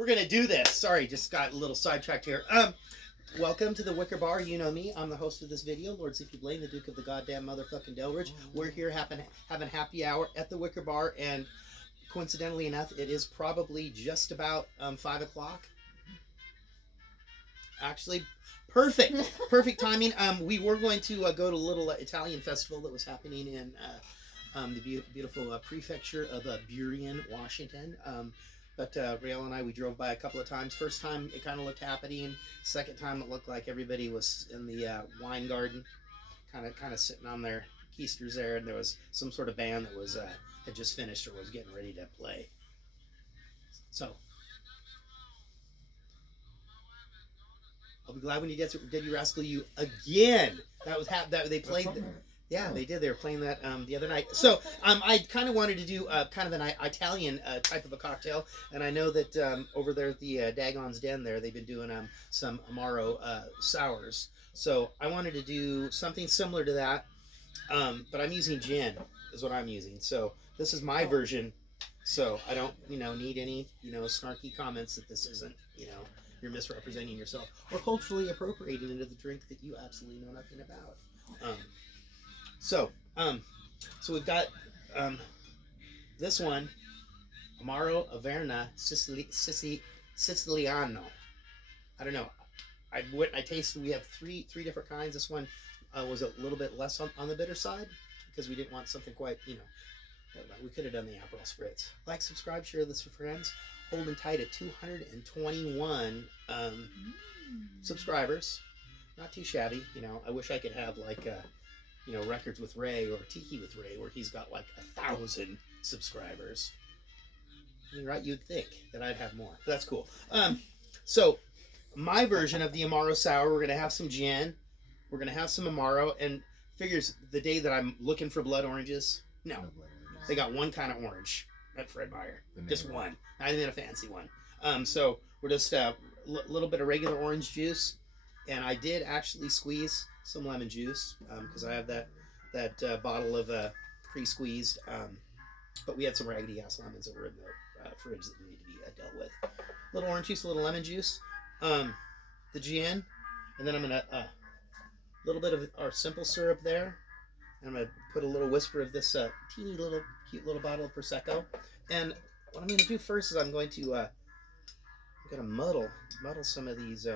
we're gonna do this. Sorry, just got a little sidetracked here. Welcome to the Wicker Bar. You know me. I'm the host of this video, Lord C.P. Blaine, the Duke of the goddamn motherfucking Delridge. We're here having happy hour at the Wicker Bar, and coincidentally enough, it is probably just about 5 o'clock. Actually, perfect timing. We were going to go to a little Italian festival that was happening in the beautiful prefecture of Burien, Washington. But Rael and I, we drove by a couple of times. First time, it kind of looked happening. Second time, it looked like everybody was in the wine garden, kind of sitting on their keisters there, and there was some sort of band that was had just finished or was getting ready to play. So I'll be glad when you get to Did You Rascal You again. That was that they played. Yeah, they did. They were playing that the other night. So I kind of wanted to do kind of an Italian type of a cocktail, and I know that over there at the Dagon's Den there, they've been doing some Amaro sours. So I wanted to do something similar to that, but I'm using gin is what I'm using. So this is my version. So I don't need any snarky comments that this isn't you're misrepresenting yourself or culturally appropriating into the drink that you absolutely know nothing about. So we've got this one, Amaro Averna Siciliano. I don't know. I tasted. We have three different kinds. This one was a little bit less on the bitter side because we didn't want something quite we could have done the Aperol Spritz. Like, subscribe, share this with friends. Holding tight at 221 subscribers. Not too shabby. I wish I could have like Records with Ray or Tiki with Ray, where he's got like 1,000 subscribers. I mean, right? You'd think that I'd have more. But that's cool. So my version of the Amaro sour, we're gonna have some gin, we're gonna have some Amaro, and figures the day that I'm looking for blood oranges. No, they got one kind of orange at Fred Meyer, just one. Not even a fancy one. So we're just a little bit of regular orange juice, and I did actually squeeze some lemon juice because I have that bottle of pre-squeezed, but we had some raggedy ass lemons that were in the fridge that need to be dealt with. A little orange juice, a little lemon juice, the gin, and then I'm gonna little bit of our simple syrup there. And I'm gonna put a little whisper of this teeny little cute little bottle of Prosecco. And what I'm gonna do first is I'm gonna muddle some of these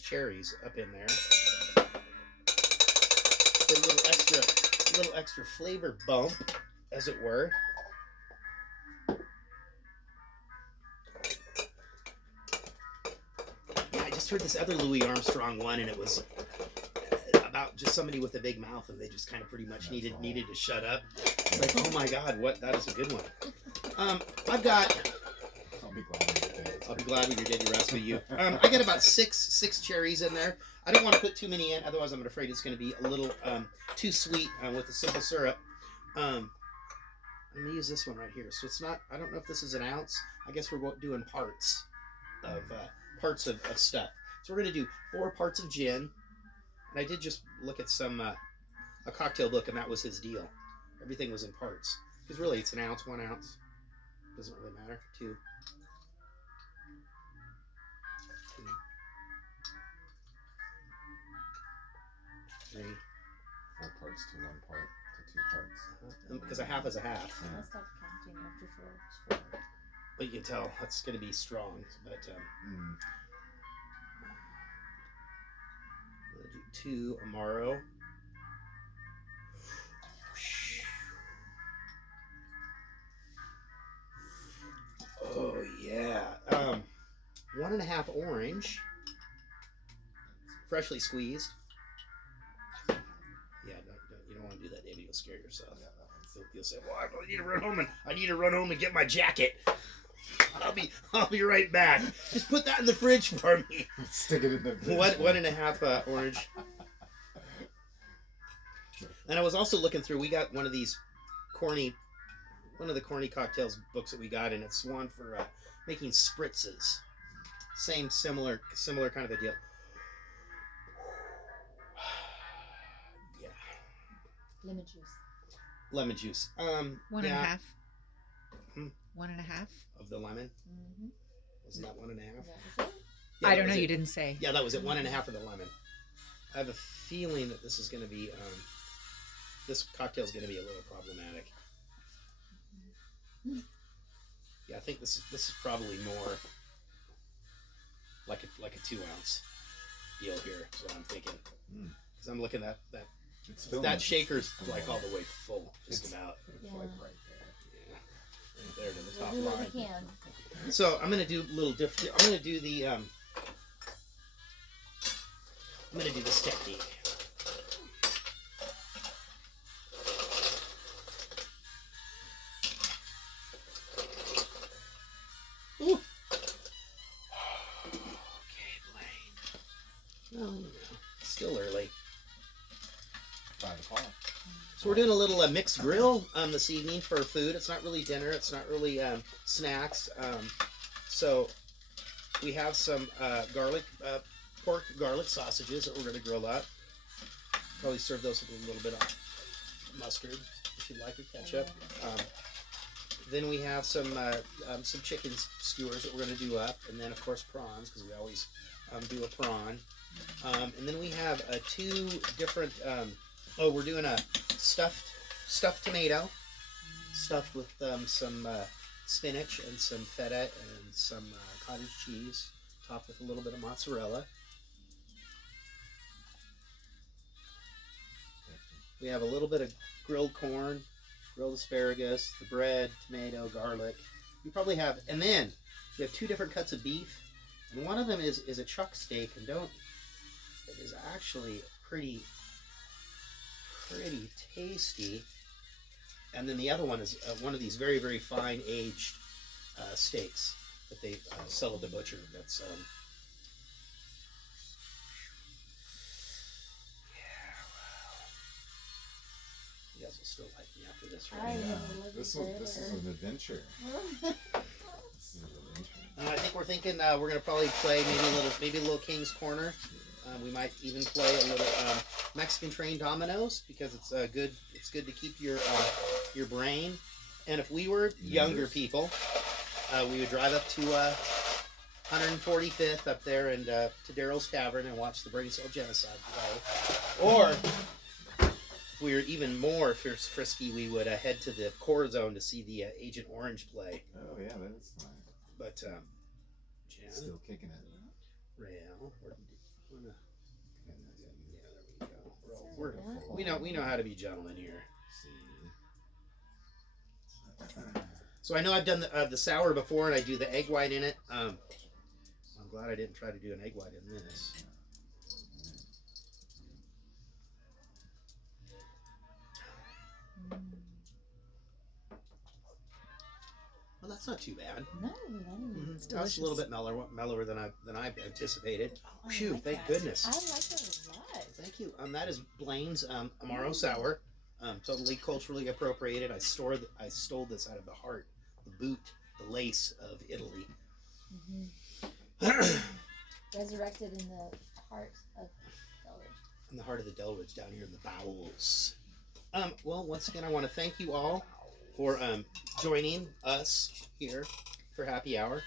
cherries up in there. Get a little extra flavor bump, as it were. Yeah, I just heard this other Louis Armstrong one, and it was about just somebody with a big mouth, and they just kind of pretty much needed to shut up. It's like, oh my God, that is a good one. I've got. I'll be glad when you're dead. You rascal you. I got about six cherries in there. I don't want to put too many in, otherwise I'm afraid it's going to be a little too sweet with the simple syrup. I'm going to use this one right here. So it's not. I don't know if this is an ounce. I guess we're doing parts of stuff. So we're going to do 4 parts of gin. And I did just look at a cocktail book, and that was his deal. Everything was in parts. Because really, it's an ounce, 1 ounce. Doesn't really matter. 2. 3. 4 parts to 1 part to 2 parts. Because a half is a half. Yeah. I stopped counting after 4. But you can tell that's going to be strong. But I'm going to do 2 Amaro. Oh yeah. 1.5 orange, freshly squeezed. Yeah, you don't want to do that, David. You'll scare yourself. Yeah, you'll say, "Well, I need to run home and get my jacket." I'll be right back. Just put that in the fridge for me. Stick it in the fridge. 1.5 orange. And I was also looking through. We got one of the corny cocktails books that we got, and it's one for making spritzes. Similar kind of a deal. Yeah. Lemon juice. 1.5. 1.5 of the lemon. Mm-hmm. Wasn't that 1.5? That was it? Yeah, I that don't know. was You it. didn't say. Yeah, that was it. 1.5 for the lemon. I have a feeling that this is going to be this cocktail is going to be a little problematic. Yeah, I think this is probably more like a 2 ounce deal here. Is what I'm thinking. Because I'm looking at that It's filling. that shaker's It's like filling. all the way full, just It's- about. It's Yeah. like right there. Yeah, right there to the top We'll do what line. we can. So I'm gonna do a little different. I'm gonna do the this technique. Ooh. Okay, Blaine. Well, you know, it's still early. 5 o'clock. So we're doing a little mixed grill this evening for food. It's not really dinner. It's not really snacks. So we have some pork garlic sausages that we're going to grill up. Probably serve those with a little bit of mustard, if you'd like, or ketchup. Then we have some chicken skewers that we're going to do up, and then of course prawns, because we always do a prawn. And then we have 2 different. We're doing a stuffed tomato, stuffed with some spinach and some feta and some cottage cheese, topped with a little bit of mozzarella. We have a little bit of grilled corn, grilled asparagus, the bread, tomato, garlic. We probably have, and then we have 2 different cuts of beef, and one of them is a chuck steak, and it is actually pretty tasty. And then the other one is one of these very, very fine aged steaks that they sell at the butcher. That's you guys will still like me after this, I right? will Yeah. live This forever. is an adventure. This is an adventure. I think we're thinking we're gonna probably play maybe a little King's Corner. We might even play a little Mexican train dominoes, because it's good. It's good to keep your brain. And if we were younger people, we would drive up to 145th up there and to Daryl's Tavern and watch the Brain Cell Genocide play. Or if we were even more frisky, we would head to the Core Zone to see the Agent Orange play. Oh yeah, that's nice. But Jan, Still kicking it. Rail, yeah, there we go. We're We know how to be gentlemen here. See. So I know I've done the sour before, and I do the egg white in it. I'm glad I didn't try to do an egg white in this. Well, that's not too bad. No, that is It's That's a little bit mellower than I anticipated. I Phew, like thank that. goodness. I like it a lot. Thank you. That is Blaine's Amaro sour. Totally culturally appropriated. I stole this out of the heart, the boot, the lace of Italy. Resurrected in the heart of Delridge. In the heart of the Delridge, down here in the bowels. Well, once again, I want to thank you all for joining us here for happy hour.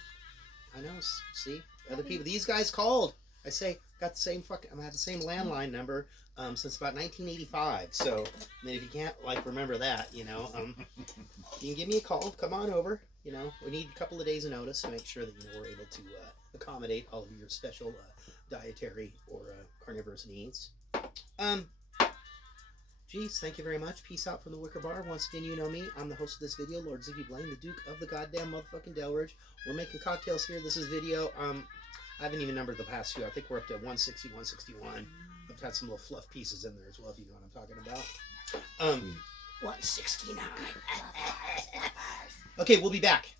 I know, see, other people. These guys called. I say, got the same I'm at the same landline number since about 1985. So, I mean, if you can't remember that, you can give me a call. Come on over. We need a couple of days of notice to make sure that we're able to accommodate all of your special dietary or carnivorous needs. Geez, thank you very much. Peace out from the Wicker Bar. Once again, you know me. I'm the host of this video, Lord Zippy Blaine, the Duke of the goddamn motherfucking Delridge. We're making cocktails here. This is video. I haven't even numbered the past few. I think we're up to 160, 161. I've had some little fluff pieces in there as well, if you know what I'm talking about. 169. Okay, we'll be back.